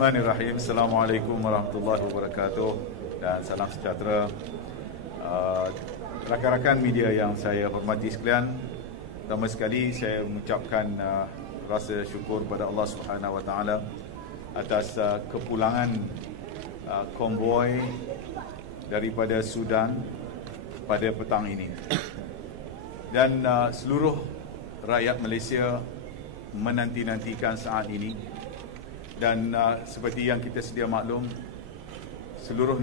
Bismillahirrahmanirrahim. Assalamualaikum warahmatullahi wabarakatuh dan salam sejahtera. Rakan-rakan media yang saya hormati sekalian, pertama sekali saya mengucapkan rasa syukur kepada Allah Subhanahu Wa Taala atas kepulangan konvoi daripada Sudan pada petang ini. Dan seluruh rakyat Malaysia menanti-nantikan saat ini. Dan seperti yang kita sedia maklum, seluruh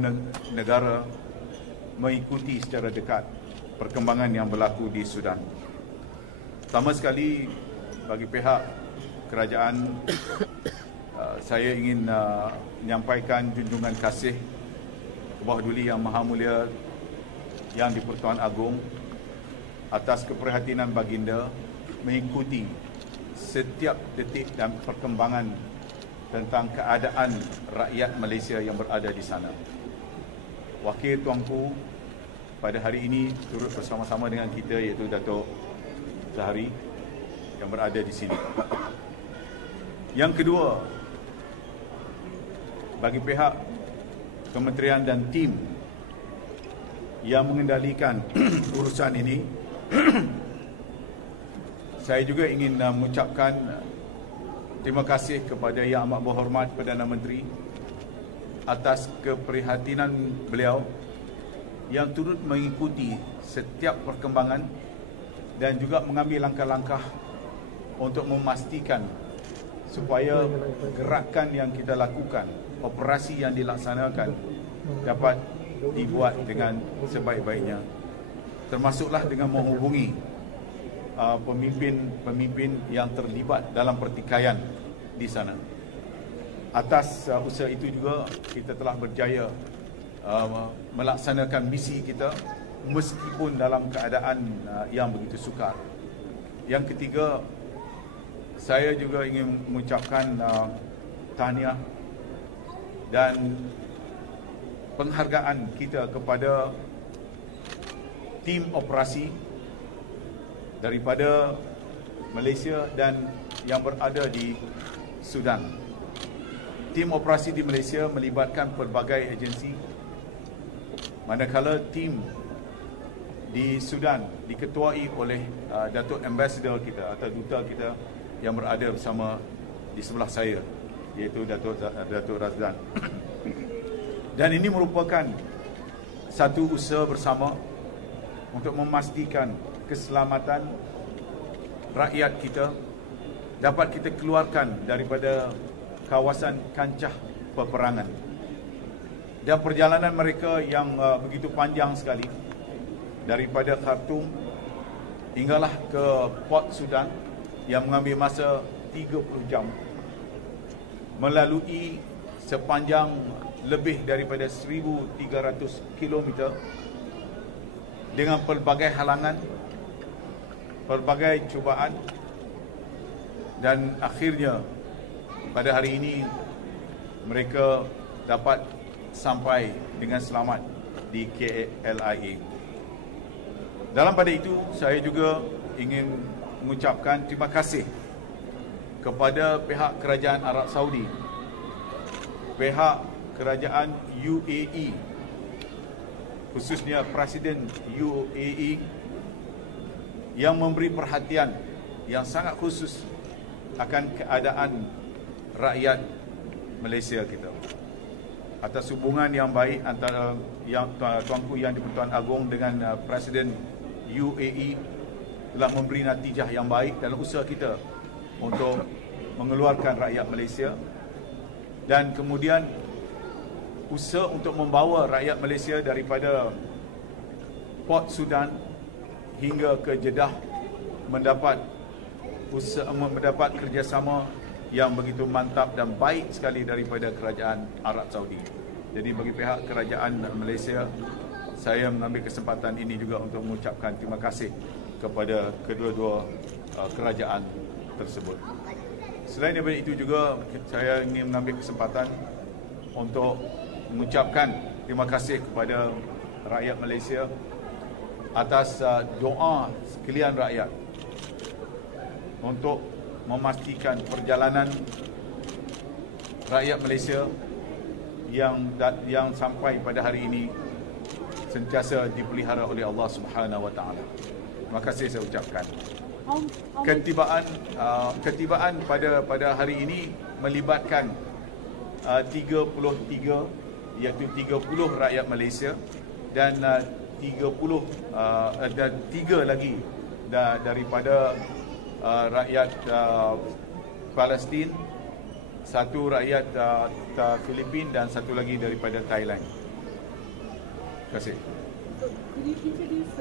negara mengikuti secara dekat perkembangan yang berlaku di Sudan. Pertama sekali, bagi pihak kerajaan, saya ingin menyampaikan junjungan kasih Bawah Duli Yang Maha Mulia Yang di-Pertuan Agong atas keprihatinan baginda mengikuti setiap detik dan perkembangan tentang keadaan rakyat Malaysia yang berada di sana. Wakil tuanku pada hari ini turut bersama-sama dengan kita, iaitu Datuk Seri yang berada di sini. Yang kedua, bagi pihak kementerian dan tim yang mengendalikan urusan ini, saya juga ingin mengucapkan terima kasih kepada Yang Amat Berhormat Perdana Menteri atas keprihatinan beliau yang turut mengikuti setiap perkembangan dan juga mengambil langkah-langkah untuk memastikan supaya gerakan yang kita lakukan, operasi yang dilaksanakan dapat dibuat dengan sebaik-baiknya, termasuklah dengan menghubungi pemimpin yang terlibat dalam pertikaian di sana. Atas usaha itu juga kita telah berjaya melaksanakan misi kita meskipun dalam keadaan yang begitu sukar. Yang ketiga, saya juga ingin mengucapkan tahniah dan penghargaan kita kepada tim operasi daripada Malaysia dan yang berada di Sudan. Tim operasi di Malaysia melibatkan pelbagai agensi, manakala tim di Sudan diketuai oleh Datuk Ambassador kita atau duta kita yang berada bersama di sebelah saya, iaitu Datuk Razdan. Dan ini merupakan satu usaha bersama untuk memastikan keselamatan rakyat kita dapat kita keluarkan daripada kawasan kancah peperangan. Dan perjalanan mereka yang begitu panjang sekali daripada Khartoum hinggalah ke Port Sudan yang mengambil masa 30 jam melalui sepanjang lebih daripada 1,300 km dengan pelbagai halangan, pelbagai cubaan, dan akhirnya pada hari ini mereka dapat sampai dengan selamat di KLIA. Dalam pada itu, saya juga ingin mengucapkan terima kasih kepada pihak kerajaan Arab Saudi, pihak kerajaan UAE, khususnya Presiden UAE yang memberi perhatian yang sangat khusus akan keadaan rakyat Malaysia kita. Atas hubungan yang baik antara tuanku yang di-Pertuan Agong dengan Presiden UAE telah memberi natijah yang baik dalam usaha kita untuk mengeluarkan rakyat Malaysia, dan kemudian usaha untuk membawa rakyat Malaysia daripada Port Sudan hingga ke Jeddah mendapat kerjasama yang begitu mantap dan baik sekali daripada kerajaan Arab Saudi. Jadi bagi pihak kerajaan Malaysia, saya mengambil kesempatan ini juga untuk mengucapkan terima kasih kepada kedua-dua kerajaan tersebut. Selain daripada itu juga, saya ingin mengambil kesempatan untuk mengucapkan terima kasih kepada rakyat Malaysia atas doa sekalian rakyat untuk memastikan perjalanan rakyat Malaysia yang sampai pada hari ini sentiasa dipelihara oleh Allah Subhanahu Wa Taala. Terima kasih saya ucapkan. Ketibaan pada hari ini melibatkan 33 iaitu 30 rakyat Malaysia dan 3 lagi daripada rakyat Palestin, satu rakyat Filipin dan satu lagi daripada Thailand. Terima kasih. So, could you introduce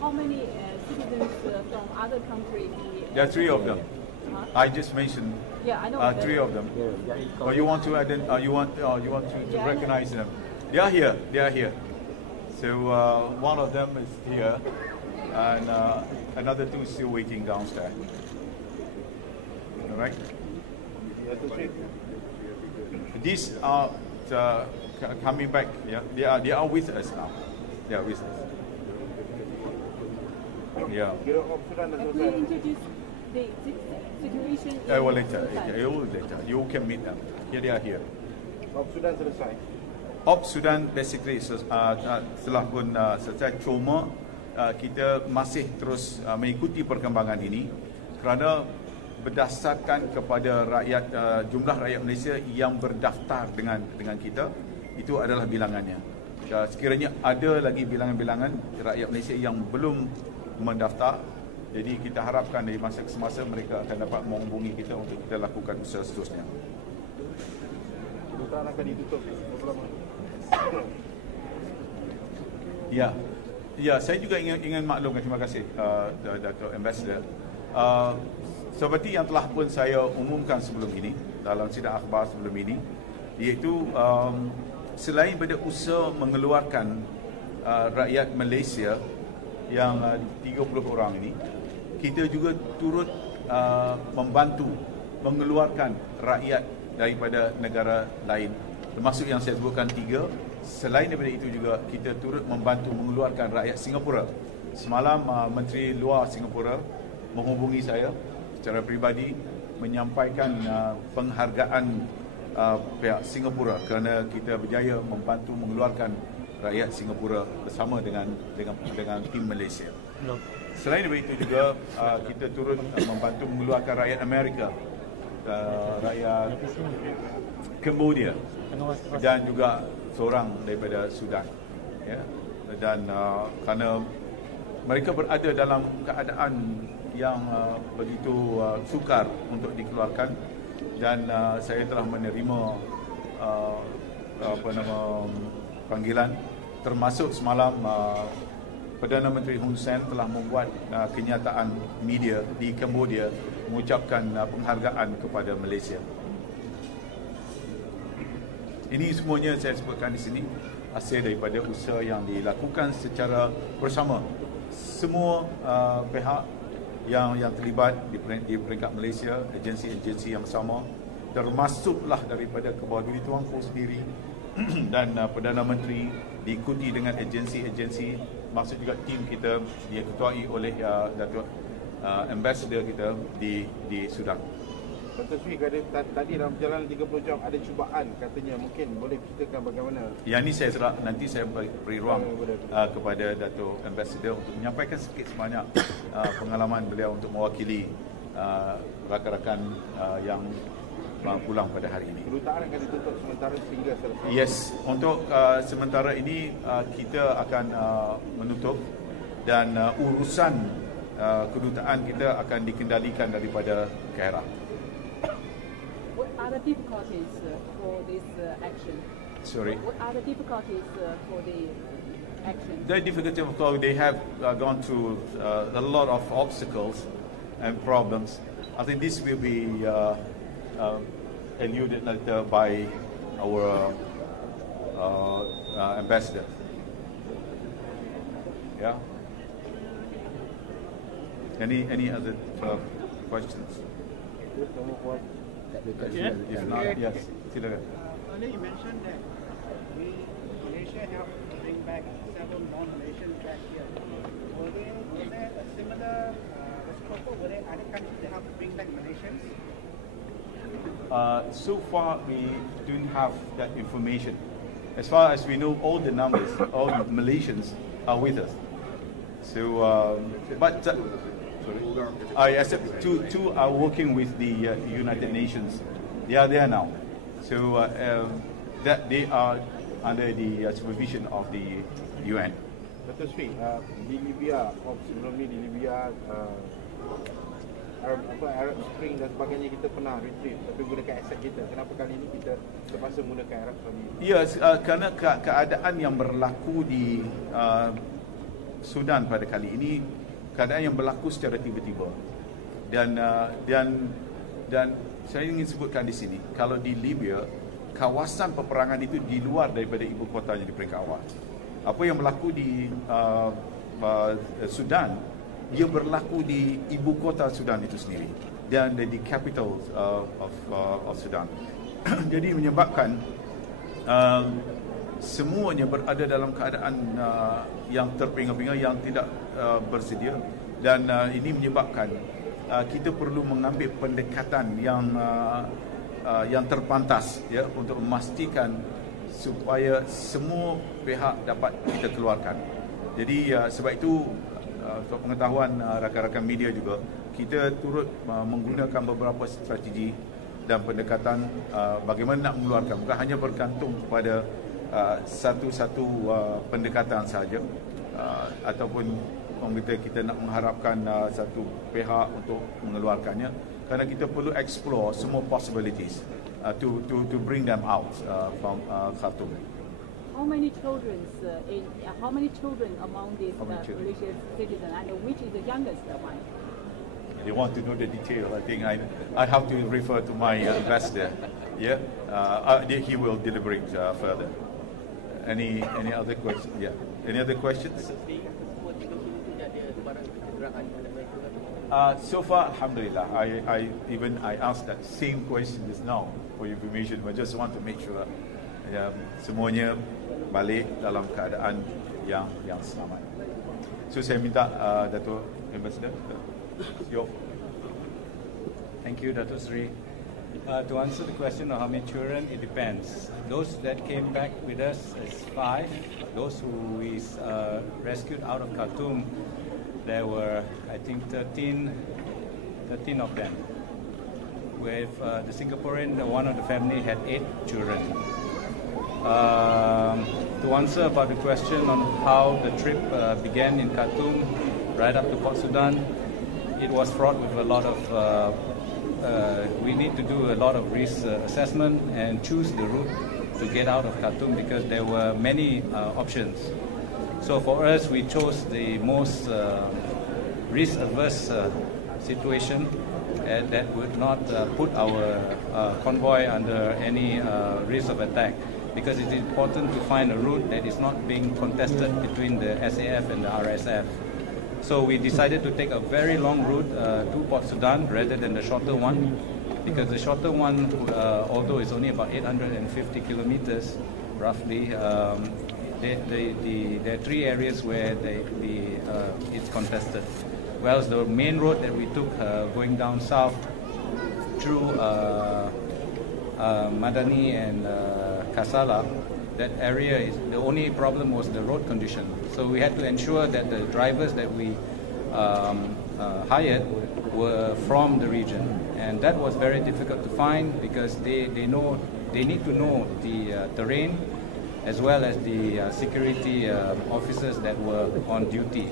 how many citizens from other countries? There are 3 of them. I just mentioned. Yeah, I know. 3 of them. Or you want to recognize them? They are here. They are here. So one of them is here, and another 2 still waiting downstairs. All right. These are coming back. Yeah, they are with us now. They are with us. Yeah. Could you introduce the situation? Later. You can meet them. Here they are here. Sudan selesai. Sudan basically telah pun selesai, cuma kita masih terus mengikuti perkembangan ini kerana berdasarkan kepada jumlah rakyat Malaysia yang berdaftar dengan kita, itu adalah bilangannya. Sekiranya ada lagi bilangan-bilangan rakyat Malaysia yang belum mendaftar, jadi kita harapkan dari masa ke semasa mereka akan dapat menghubungi kita untuk kita lakukan usaha seterusnya. Kedutaan akan ditutup berapa lama? Ya, saya juga ingin maklumkan, terima kasih Datuk Ambassador. Seperti yang telah pun saya umumkan sebelum ini dalam sidang akhbar sebelum ini, iaitu selain pada usaha mengeluarkan rakyat Malaysia yang 30 orang ini, kita juga turut membantu mengeluarkan rakyat daripada negara lain, termasuk yang saya sebutkan 3. Selain daripada itu juga kita turut membantu mengeluarkan rakyat Singapura. Semalam Menteri Luar Singapura menghubungi saya secara peribadi menyampaikan penghargaan pihak Singapura kerana kita berjaya membantu mengeluarkan rakyat Singapura bersama dengan tim Malaysia. Selain daripada itu juga kita turut membantu mengeluarkan rakyat Amerika, rakyat Cambodia dan juga seorang daripada Sudan, ya. Dan kerana mereka berada dalam keadaan yang begitu sukar untuk dikeluarkan, dan saya telah menerima panggilan, termasuk semalam Perdana Menteri Hun Sen telah membuat kenyataan media di Cambodia mengucapkan penghargaan kepada Malaysia. Ini semuanya saya sebutkan di sini hasil daripada usaha yang dilakukan secara bersama semua pihak yang terlibat di peringkat Malaysia, agensi-agensi yang sama, termasuklah daripada Kebawah Tuanku sendiri dan Perdana Menteri, diikuti dengan agensi-agensi, maksud juga tim kita diketuai oleh Datuk Ambassador kita di Sudan. Dr. Sri, tadi dalam perjalanan 30 jam ada cubaan katanya, mungkin boleh ceritakan bagaimana? Yang ini saya serah, nanti saya beri ruang kepada Datuk Ambassador untuk menyampaikan sedikit sebanyak pengalaman beliau untuk mewakili rakan-rakan yang pulang pada hari ini. Kedutaan akan ditutup sementara sehingga selesai? Yes, untuk sementara ini kita akan menutup, dan urusan kedutaan kita akan dikendalikan daripada KLIA. What are the difficulties for this action? Sorry? What are the difficulties for the action? The difficulty, of course, they have gone through a lot of obstacles and problems. I think this will be eluded later by our ambassador. Yeah. Any other questions? If not, yes. Silakan. Earlier you mentioned that Malaysia helped bring back several non-Malaysians back here. Was there a similar scope? Were there other countries that helped bring back Malaysians? So far, we don't have that information. As far as we know, all the numbers, all the Malaysians are with us. So, but I accept two are working with the United Nations. They are there now. So that they are under the supervision of the UN. Datuk Seri, di Libya, sebelum ni di Libya, Arab Spring dan sebagainya kita pernah retrieve tapi gunakan aset kita. Kenapa kali ini kita terpaksa menggunakan Arab Spring? Ya, kerana keadaan yang berlaku di Sudan pada kali ini keadaan yang berlaku secara tiba-tiba. Dan saya ingin sebutkan di sini, kalau di Libya kawasan peperangan itu di luar daripada ibu kotanya di peringkat awal. Apa yang berlaku di Sudan, dia berlaku di ibu kota Sudan itu sendiri dan di capital of Sudan. Jadi menyebabkan semuanya berada dalam keadaan yang terpinga-pinga, yang tidak bersedia, dan ini menyebabkan kita perlu mengambil pendekatan yang terpantas ya untuk memastikan supaya semua pihak dapat kita keluarkan. Jadi sebab itu untuk pengetahuan rakan-rakan media juga, kita turut menggunakan beberapa strategi dan pendekatan bagaimana nak mengeluarkan, bukan hanya bergantung kepada satu-satu pendekatan sahaja ataupun kita nak mengharapkan satu pihak untuk mengeluarkannya, kerana kita perlu explore semua possibilities to bring them out from Khartoum. How many children among these Malaysian citizens, and which is the youngest one? They want to know the detail. I think I have to refer to my ambassador. Yeah, he will deliberate further. Any other questions? Yeah, any other questions? So far, alhamdulillah, I asked that same question just now for information. I just want to make sure semuanya balik dalam keadaan yang selamat. So saya minta Datuk Ambassador. Thank you, Datuk Seri. To answer the question of how many children, it depends. Those that came back with us is 5. Those who we rescued out of Khartoum, there were, I think, 13 of them. With the Singaporean, one of the family had 8 children. To answer about the question on how the trip began in Khartoum, right up to Port Sudan, it was fraught with a lot of, we need to do a lot of risk assessment and choose the route to get out of Khartoum because there were many options. So for us, we chose the most risk-averse situation that would not put our convoy under any risk of attack, because it is important to find a route that is not being contested between the SAF and the RSF. So we decided to take a very long route to Port Sudan rather than the shorter one, because the shorter one, although it's only about 850 kilometers roughly, there are 3 areas where it's contested. Whereas the main road that we took going down south through Madani and Kasala, that area is the only problem was the road condition. So we had to ensure that the drivers that we hired were from the region, and that was very difficult to find because they need to know the terrain as well as the security officers that were on duty.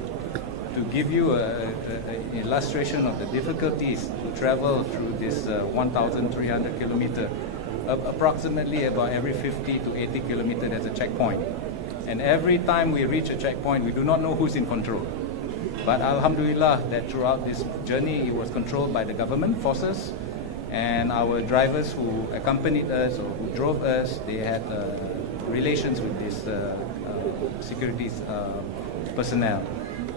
To give you an illustration of the difficulties to travel through this 1,300 kilometer, approximately about every 50 to 80 kilometer there's a checkpoint. And every time we reach a checkpoint, we do not know who's in control. But alhamdulillah that throughout this journey, it was controlled by the government forces, and our drivers who accompanied us or who drove us, they had relations with these security personnel.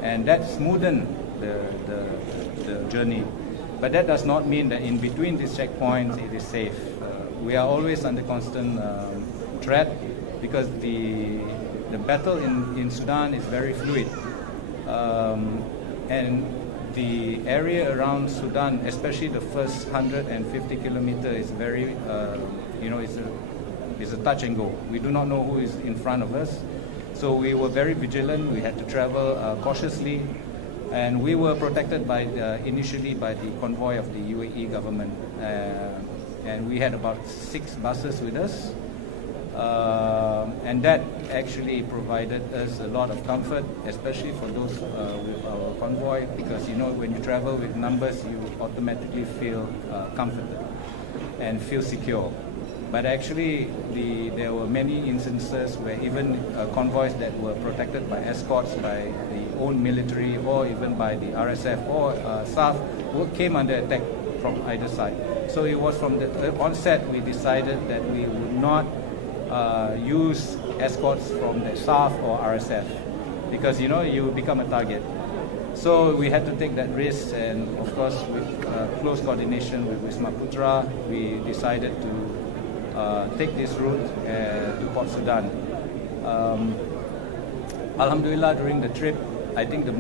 And that smoothened the journey. But that does not mean that in between these checkpoints it is safe. We are always under constant threat because the battle in Sudan is very fluid. And the area around Sudan, especially the first 150 kilometers, is very, it's a touch and go. We do not know who is in front of us. So we were very vigilant. We had to travel cautiously. And we were protected by initially by the convoy of the UAE government. And we had about 6 buses with us. And that actually provided us a lot of comfort, especially for those with our convoy, because when you travel with numbers, you automatically feel comforted and feel secure. But actually, there were many instances where even convoys that were protected by escorts by the own military or even by the RSF or SAF came under attack from either side. So it was from the onset we decided that we would not use escorts from the SAF or RSF because you become a target. So we had to take that risk, and of course with close coordination with Wisma Putra, we decided to take this route to Port Sudan. Alhamdulillah, during the trip, I think the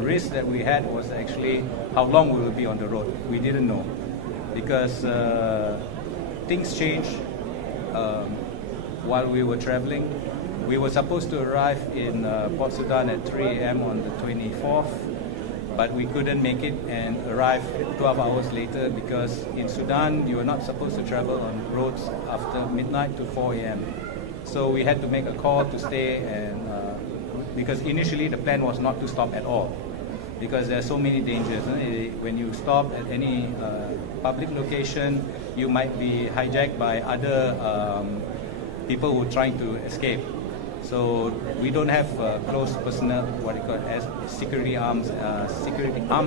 risk that we had was actually how long we will be on the road. We didn't know because things changed while we were traveling. We were supposed to arrive in Port Sudan at 3 a.m. on the 24th, but we couldn't make it and arrived 12 hours later because in Sudan you are not supposed to travel on roads after midnight to 4 a.m. So we had to make a call to stay, and because initially the plan was not to stop at all because there are so many dangers. When you stop at any public location, you might be hijacked by other people who are trying to escape. So we don't have close personnel, what you call as security armed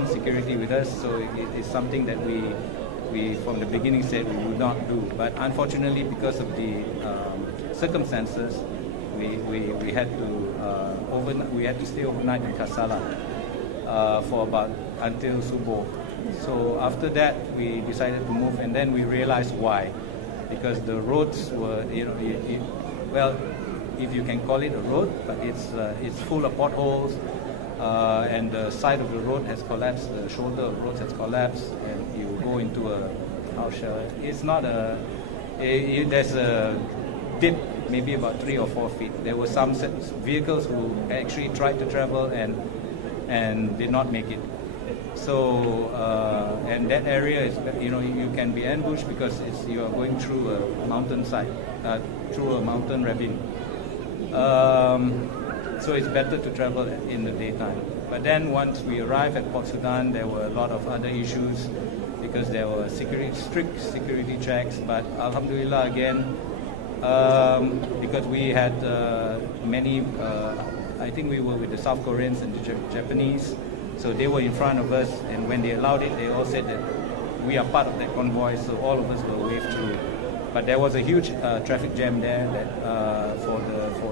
security with us. So it is something that we from the beginning said we would not do. But unfortunately, because of the circumstances, we had to stay overnight in Kassala for about until Subuh. So after that, we decided to move, and then we realized why, because the roads were, if you can call it a road, but it's full of potholes, and the side of the road has collapsed, the shoulder of the road has collapsed, and you go into it's not there's a dip, maybe about 3 or 4 feet. There were some vehicles who actually tried to travel and did not make it. So, and that area is, you can be ambushed because you are going through a mountainside, through a mountain ravine. So it's better to travel in the daytime. But then once we arrived at Port Sudan, there were a lot of other issues because there were strict security checks. But Alhamdulillah again, because we had many, I think we were with the South Koreans and the Japanese, so they were in front of us, and when they allowed it, they all said that we are part of that convoy, so all of us were waved through. But there was a huge traffic jam there that for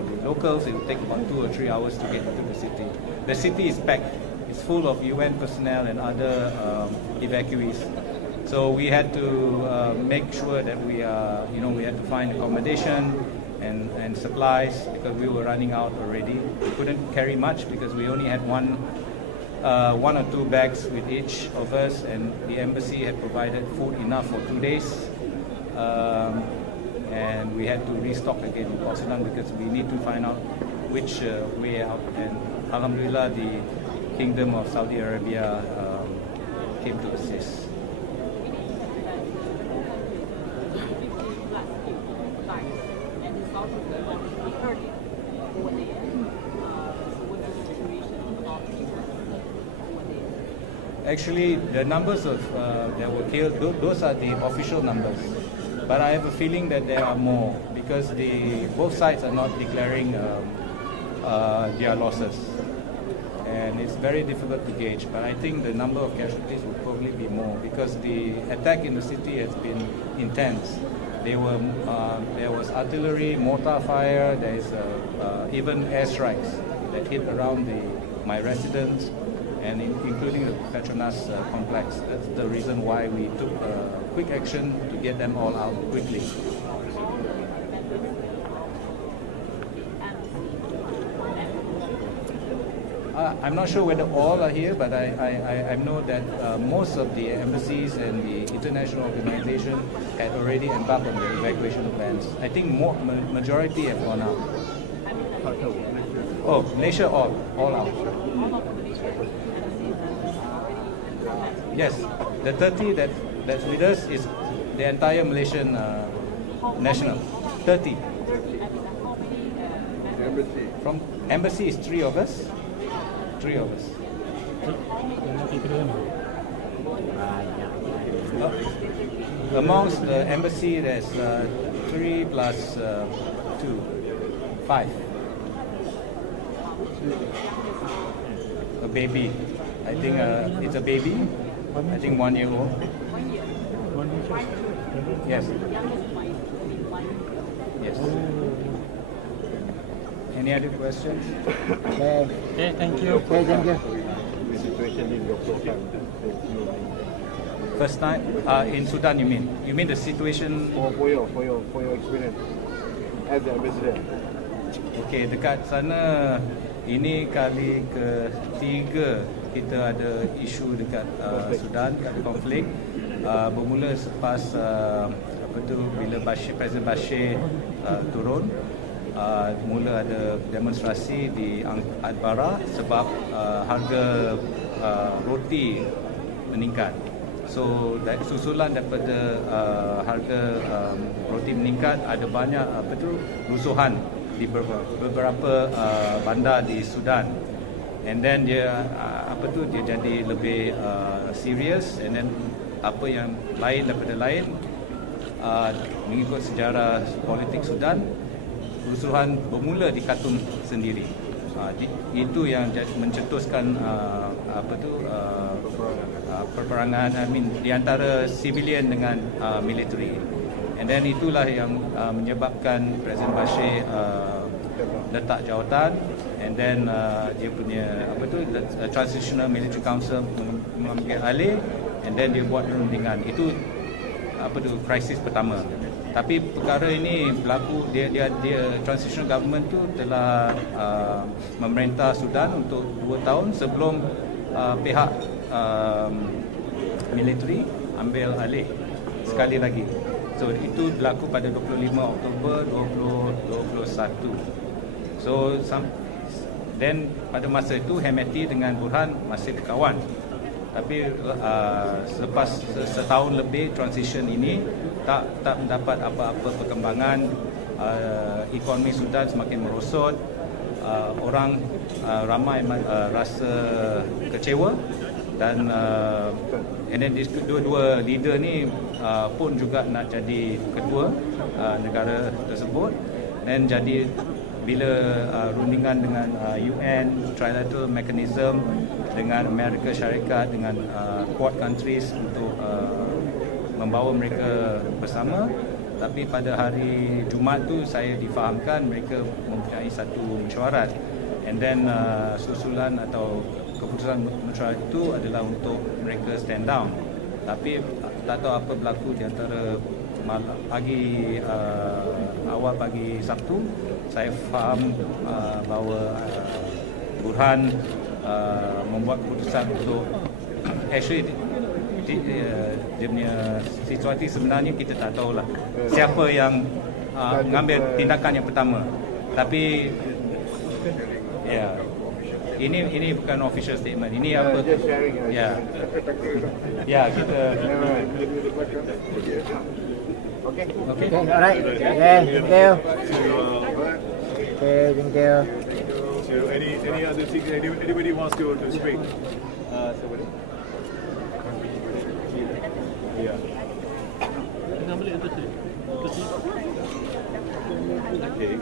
the locals, it would take about 2 or 3 hours to get into the city. The city is packed. It's full of UN personnel and other evacuees. So we had to make sure that we had to find accommodation and supplies because we were running out already. We couldn't carry much because we only had one or two bags with each of us, and the embassy had provided food enough for 2 days. And we had to restock again in Port Sudan because we need to find out which way out. And Alhamdulillah, the Kingdom of Saudi Arabia came to assist. Actually, the numbers of that were killed, those are the official numbers. But I have a feeling that there are more because both sides are not declaring their losses. And it's very difficult to gauge. But I think the number of casualties will probably be more because the attack in the city has been intense. There was artillery, mortar fire, there is even airstrikes that hit around my residence, and including the Petronas complex. That's the reason why we took quick action to get them all out quickly. I'm not sure whether all are here, but I know that most of the embassies and the international organization had already embarked on their evacuation plans. I think majority have gone out. Oh, Malaysia all out. Yes, the 30 that's with us is the entire Malaysian national. 30. From embassy is 3 of us. 3 of us. Amongst the embassy, there's 3 plus 2, 5. A baby. I think it's a baby. I think 1 year old. Yes. Yes. Any other questions? Okay, thank you. Okay, thank you. The situation in your program. First time in Sudan, you mean? You mean the situation? For your experience as the ambassador. Okay, dekat sana ini kali ketiga kita ada isu dekat Sudan, ada konflik. Bermula selepas bila Presiden Bashir turun, mula ada demonstrasi di Adbara sebab harga roti meningkat. So susulan daripada harga roti meningkat, ada banyak rusuhan di beberapa bandar di Sudan. And then dia dia jadi lebih serius. And then apa yang lain daripada lain, mengikut sejarah politik Sudan, rusuhan bermula di Khartoum sendiri. Itu yang mencetuskan perperangan di antara civilian dengan military. And then itulah yang menyebabkan Presiden Bashir letak jawatan. And then dia punya Transitional Military Council mengambil alih. And then dia buat perundingan. Itu krisis pertama. Tapi perkara ini berlaku, dia transitional government tu telah memerintah Sudan untuk 2 tahun sebelum pihak military ambil alih sekali lagi. So itu berlaku pada 25 Oktober 2021. So then pada masa itu Hemeti dengan Burhan masih berkawan. Tapi selepas setahun lebih transition ini tak mendapat apa-apa perkembangan. Ekonomi Sudan semakin merosot. Orang ramai rasa kecewa dan dua-dua leader ni pun juga nak jadi ketua negara tersebut. Dan jadi bila rundingan dengan UN, trilateral mechanism dengan Amerika Syarikat, dengan Quad countries untuk membawa mereka bersama. Tapi pada hari Jumaat tu saya difahamkan mereka mempunyai satu mesyuarat. And then susulan atau keputusan mesyuarat itu adalah untuk mereka stand down. Tapi tak tahu apa berlaku di antara awal pagi Sabtu, saya faham bahawa Burhan membuat keputusan untuk actually dia punya situasi sebenarnya kita tak tahulah siapa yang mengambil tindakan yang pertama. Tapi ini bukan official statement. Ini apa? Kita Okay, alright. Okay, thank you. Okay, thank you. So any other thing anybody wants to speak? Somebody. Yeah. Okay.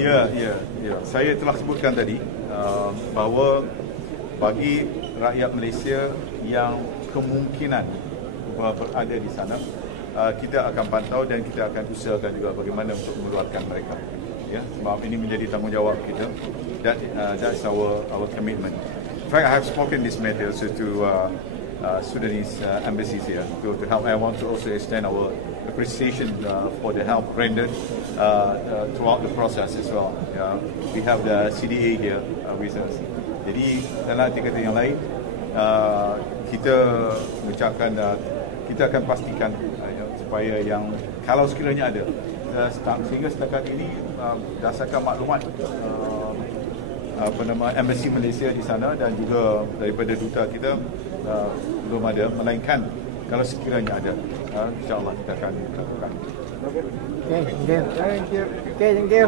Ya. Saya telah sebutkan tadi bahawa bagi rakyat Malaysia yang kemungkinan berada di sana, kita akan pantau dan kita akan usahakan juga bagaimana untuk mengeluarkan mereka. Ya, sebab ini menjadi tanggungjawab kita. That's our commitment. In fact, I have spoken this matter also to Sudanese embassies here to help. I want to also extend our appreciation for the help rendered throughout the process as well. We have the CDA here with us. Jadi dalam arti kata yang lain, kita mengucapkan kita akan pastikan supaya yang kalau sekiranya ada sehingga setakat ini berdasarkan maklumat Embassy Malaysia di sana dan juga daripada duta kita belum ada, melainkan kalau sekiranya ada, insya-Allah kita akan lakukan. Okay, thank you. Okay, thank you.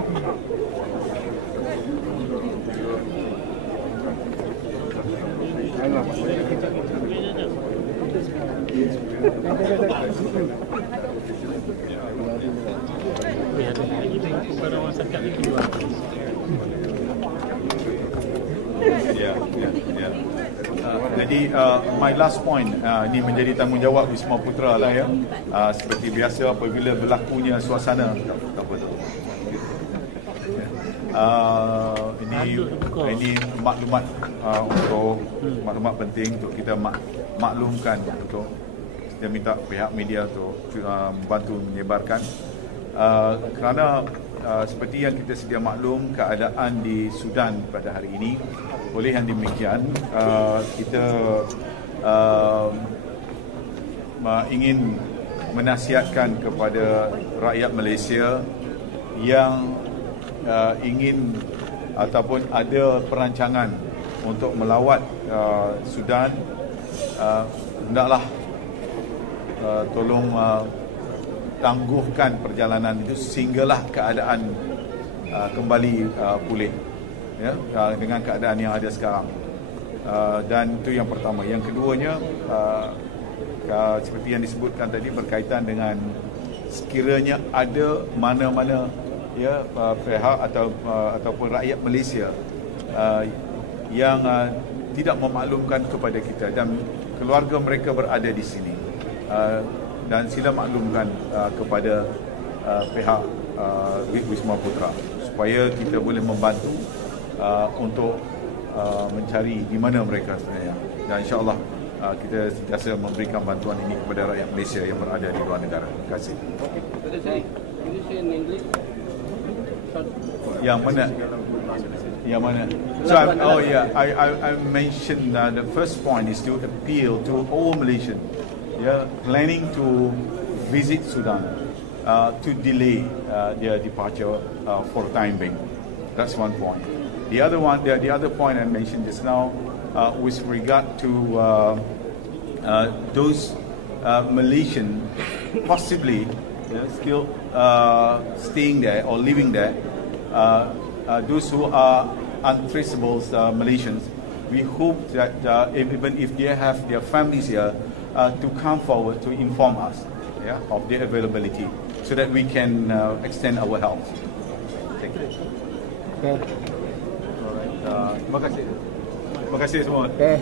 Jadi my last point, ini menjadi tanggungjawab Wisma Putra lah ya. Seperti biasa apabila berlakunya suasana ini maklumat untuk maklumat penting untuk kita maklumkan, untuk kita minta pihak media untuk membantu menyebarkan kerana seperti yang kita sedia maklum keadaan di Sudan pada hari ini. Oleh yang demikian kita ingin menasihatkan kepada rakyat Malaysia yang ingin ataupun ada perancangan untuk melawat Sudan, hendaklah tolong tangguhkan perjalanan itu sehinggalah keadaan kembali pulih ya, dengan keadaan yang ada sekarang. Dan itu yang pertama. Yang keduanya, seperti yang disebutkan tadi berkaitan dengan sekiranya ada mana-mana ya pihak ataupun rakyat Malaysia yang tidak memaklumkan kepada kita dan keluarga mereka berada di sini, dan sila maklumkan kepada pihak Wisma Putra supaya kita boleh membantu untuk mencari di mana mereka sebenarnya, dan insya-Allah kita sentiasa memberikan bantuan ini kepada rakyat Malaysia yang berada di luar negara. Terima kasih. Yang mana? Yang mana? So I mentioned the first point is to appeal to all Malaysians planning to visit Sudan to delay their departure for the time being. That's one point. The other one, the other point I mentioned just now, with regard to those Malaysian possibly still staying there or living there, those who are untraceable Malaysians. We hope that even if they have their families here, to come forward to inform us of their availability, so that we can extend our help. Thank you. Okay. Alright. Terima kasih. Terima kasih semua. Okay.